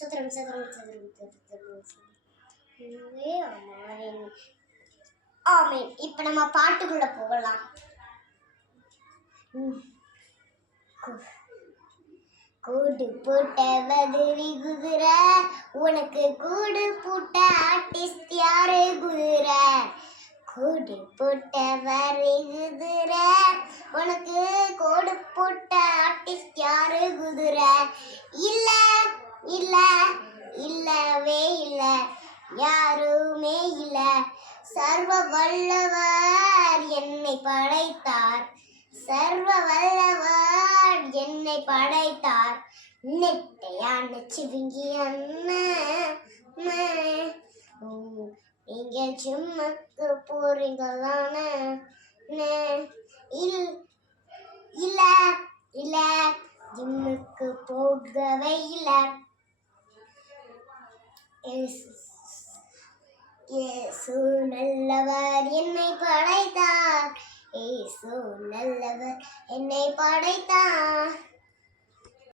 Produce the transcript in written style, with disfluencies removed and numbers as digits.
சதுரம் சதுரம் சதுரம் சதுரம். ஆமென். இப்ப நம்ம பாட்டுக்குள்ள போகலாம். கூடு போட்ட வதிரி குதிரை, உனக்கு கூடு போட்ட ஆர்டிஸ்ட் யாரு குதிரை? கூடு போட்ட வரி குதிரை, உனக்கு கோடு போட்ட ஆர்டிஸ்ட் யாரு குதிரை? இல்ல இல்ல இல்லவே இல்ல, யாருமே இல்ல. சர்வ வல்லவர் என்னை படைத்தார், சர்வ வல்லவர் என்னை படைத்தார். நெட்டையான சிவிங்கி அண்ணன், நீங்க ஜிம்முக்கு போறீங்களான? இல்ல இல்ல, ஜிம்முக்கு போகவே இல்ல. இயேசு நல்லவர் என்னை படைத்தார், இயேசு நல்லவர் என்னை படைத்தார்.